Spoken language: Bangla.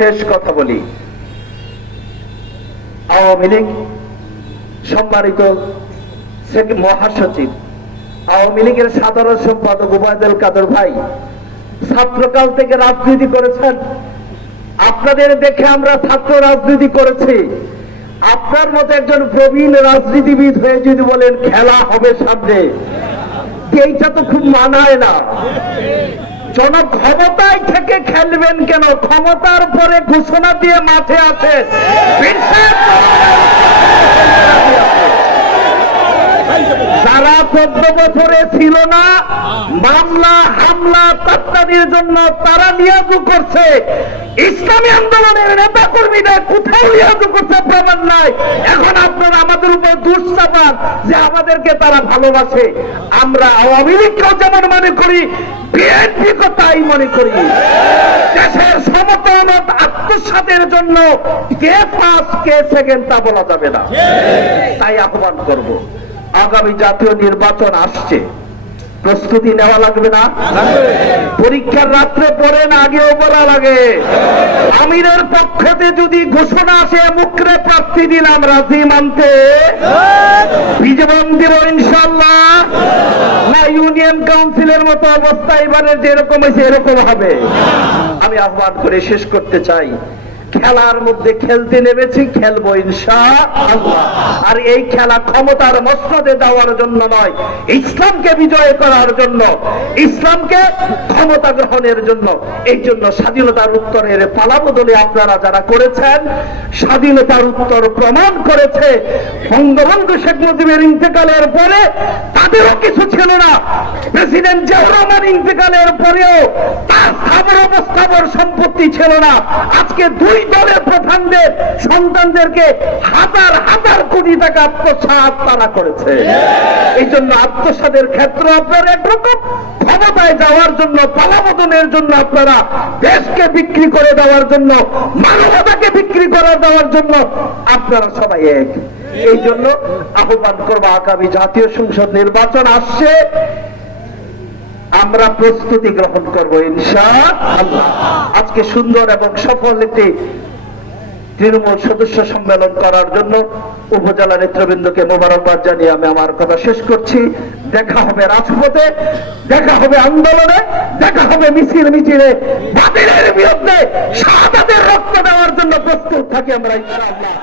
শেষ কথা বলি, আওয়ামী লীগ সম্মানিত মহাসচিব, আওয়ামী লীগের সাধারণ সম্পাদক ওবায়দুল কাদের ভাই ছাত্রকাল থেকে রাজনীতি করেছেন। আপনাদের দেখে আমরা ছাত্র রাজনীতি করেছি। আপনার মতো একজন প্রবীণ রাজনীতিবিদ হয়ে যদি বলেন খেলা হবে সামনে, এইটা তো খুব মানায় না। জনক্ষমতায় থেকে খেলবেন কেন? ক্ষমতার পরে ঘোষণা দিয়ে মাঠে আছেন। যারা 14 বছরে ছিল না, মামলা হামলা তাত্তানির জন্য তারা নিয়োগ করছে। ইসলামী আন্দোলনের নেতা কর্মীরা কোথাও নিয়োগ করছে প্রমাণ নাই। এখন আপনারা আমাদের উপর দোষ চাপান যে আমাদেরকে তারা ভালোবাসে। আমরা আওয়ামী লীগকেও যেমন মনে করি, বিএনপিকে তাই মনে করি। দেশের সমতামত আত্মসাতের জন্য কে ফার্স্ট কে সেকেন্ড তা বলা যাবে না। তাই আহ্বান করব, আগামী জাতীয় নির্বাচন আসছে, প্রস্তুতি নেওয়া লাগবে না? পরীক্ষার রাত্রে পড়েন, আগেও বলা লাগে। আমিরের পক্ষতে যদি ঘোষণা আসে মুখরে প্রার্থী দিলাম, রাজি মানতে বিজীবন দিব ইনশাল্লাহ। না ইউনিয়ন কাউন্সিলের মতো অবস্থা এবারে যেরকম হয়েছে এরকম হবে। আমি আহ্বান করে শেষ করতে চাই, খেলার মধ্যে খেলতে নেমেছি, খেলবো ইনশাআল্লাহ। আর এই খেলা ক্ষমতার মসনদে দেওয়ার জন্য নয়, ইসলামকে বিজয় করার জন্য, ইসলামকে ক্ষমতা গ্রহণের জন্য। এই জন্য স্বাধীনতার উত্তরের পালাবদলে আপনারা যারা করেছেন, স্বাধীনতার উত্তর প্রমাণ করেছে। বঙ্গবন্ধু শেখ মুজিবের ইন্তেকালের পরে তাদেরও কিছু ছিল না। প্রেসিডেন্ট জিয়াউর রহমান ইন্তেকালের পরেও তার স্থাবর অবস্থাবর সম্পত্তি ছিল না। আজকে দুই দলের প্রধানদের সন্তানদেরকে হাজার হাজার কোটি টাকা আত্মসাৎ তারা করেছে। এই জন্য আত্মসাতের ক্ষেত্র আপনার একরকম, ক্ষমতায় যাওয়ার জন্য, পালাবদলের জন্য আপনারা দেশকে বিক্রি করে দেওয়ার জন্য, মানবতাকে বিক্রি করে দেওয়ার জন্য আপনারা সবাই এক। এই জন্য আহ্বান করবো, আগামী জাতীয় সংসদ নির্বাচন আসছে, আমরা প্রস্তুতি গ্রহণ করবো ইনশাআল্লাহ। আজকে সুন্দর এবং সফল একটি তৃণমূল সদস্য সম্মেলন করার জন্য উপজেলা নেতৃবৃন্দকে মোবারকবাদ জানিয়ে আমি আমার কথা শেষ করছি। দেখা হবে রাজপথে, দেখা হবে আন্দোলনে, দেখা হবে মিছিল মিছিলে। বাতিলের বিরুদ্ধে শাহাদাতের রক্ত দেওয়ার জন্য প্রস্তুত থাকি আমরা ইনশাআল্লাহ।